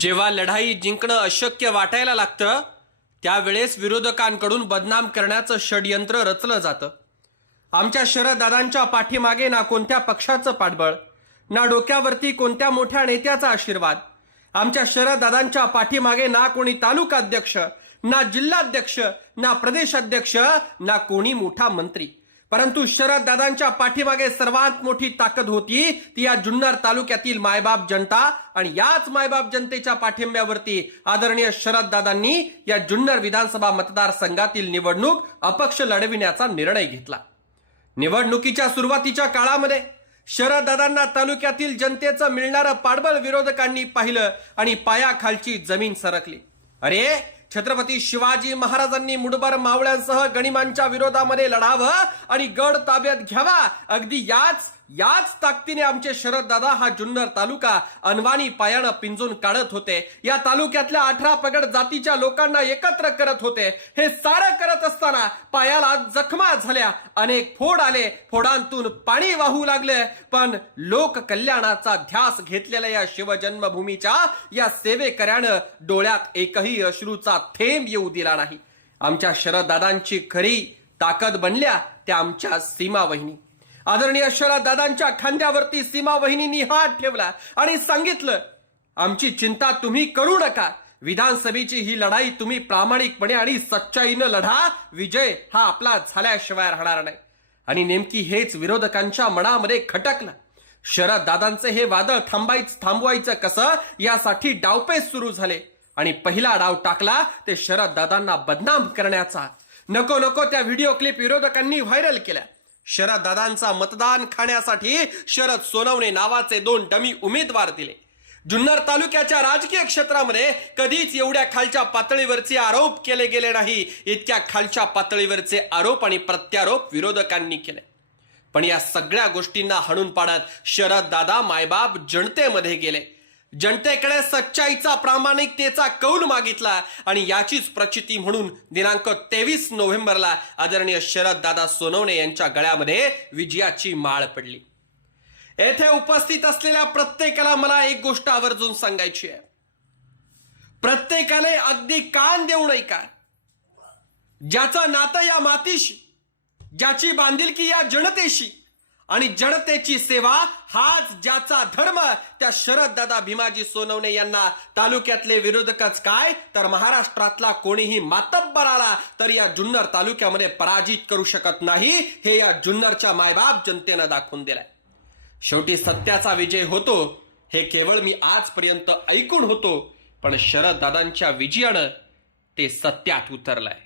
जेव्हा लढाई जिंकणं अशक्य वाटायला लागतं त्यावेळेस विरोधकांकडून बदनाम करण्याचं षडयंत्र रचलं जातं. आमच्या शरददादांच्या पाठीमागे ना कोणत्या पक्षाचं पाठबळ ना डोक्यावरती कोणत्या मोठ्या नेत्याचा आशीर्वाद. आमच्या शरददादांच्या पाठीमागे ना कोणी तालुकाध्यक्ष ना जिल्हाध्यक्ष ना प्रदेशाध्यक्ष ना कोणी मोठा मंत्री. परंतु शरददादांच्या पाठीमागे सर्वात मोठी ताकद होती ती या जुन्नर तालुक्यातील मायबाप जनता आणि याच मायबाप जनतेच्या पाठिंब्यावरती आदरणीय शरददादांनी या जुन्नर विधानसभा मतदारसंघातील निवडणूक अपक्ष लढविण्याचा निर्णय घेतला. निवडणुकीच्या सुरुवातीच्या काळामध्ये शरददादांना तालुक्यातील जनतेचं मिळणारं पाडबळ विरोधकांनी पाहिलं आणि पायाखालची जमीन सरकली. अरे छत्रपती शिवाजी महाराजांनी मुडबर मावळ्यांसह गणिमांच्या विरोधामध्ये लढावं आणि गड ताब्यात घ्यावा. अगदी याच याच ताकदीने आमचे शरद दादा हा जुन्नर तालुका अनवाणी पायानं पिंजून काढत होते. या तालुक्यातल्या अठरा पगड जातीच्या लोकांना एकत्र करत होते. हे सारं करत असताना पायाला जखमा झाल्या. अनेक फोड आले. फोडांतून पाणी वाहू लागले. पण लोक कल्याणाचा ध्यास घेतलेल्या या शिवजन्मभूमीच्या या सेवेकऱ्यानं डोळ्यात एकही अश्रूचा थेंब येऊ दिला नाही. आमच्या शरददादांची खरी ताकद बनल्या त्या आमच्या सीमा वहिनी आदरणीय शरद दादांच्या खांद्यावरती सीमा वहिनींनी हात ठेवला आणि सांगितलं आमची चिंता तुम्ही करू नका. विधानसभेची ही लढाई तुम्ही प्रामाणिकपणे आणि सच्चाईनं लढा. विजय हा आपला झाल्याशिवाय राहणार नाही. आणि नेमकी हेच विरोधकांच्या मनामध्ये खटकलं. शरद दादांचे हे वादळ थांबायच थांबवायचं कसं यासाठी डावपेच सुरू झाले. आणि पहिला डाव टाकला ते शरद दादांना बदनाम करण्याचा. नको नको त्या व्हिडिओ क्लिप विरोधकांनी व्हायरल केल्या. शरद दादांचा मतदान खाण्यासाठी शरद सोनवणे नावाचे दोन डमी उमेदवार दिले. जुन्नर तालुक्याच्या राजकीय क्षेत्रामध्ये कधीच एवढ्या खालच्या पातळीवरचे आरोप केले गेले नाही. इतक्या खालच्या पातळीवरचे आरोप आणि प्रत्यारोप विरोधकांनी केले. पण या सगळ्या गोष्टींना हाणून पाडत शरद दादा मायबाप जनतेमध्ये गेले. जनतेकडे सच्चाईचा प्रामाणिकतेचा कौल मागितला आणि याचीच प्रचिती म्हणून दिनांक तेवीस नोव्हेंबरला आदरणीय शरद दादा सोनवणे यांच्या गळ्यामध्ये विजयाची माळ पडली. येथे उपस्थित असलेल्या प्रत्येकाला मला एक गोष्ट आवर्जून सांगायची आहे. प्रत्येकाने अगदी कान देऊ नये का? ज्याचं नातं या मातीशी ज्याची बांधिलकी या जनतेशी आणि जनतेची सेवा हाच ज्याचा धर्म त्या शरद दादा भीमाजी सोनवणे यांना तालुक्यातले विरोधकच काय? तर महाराष्ट्रातला कोणीही मातब्बर आला तर या जुन्नर तालुक्यामध्ये पराजित करू शकत नाही हे या जुन्नरच्या मायबाप जनतेनं दाखवून दिलंय. शेवटी सत्याचा विजय होतो हे केवळ मी आजपर्यंत ऐकून होतो पण शरद दादांच्या विजयानं ते सत्यात उतरलंय.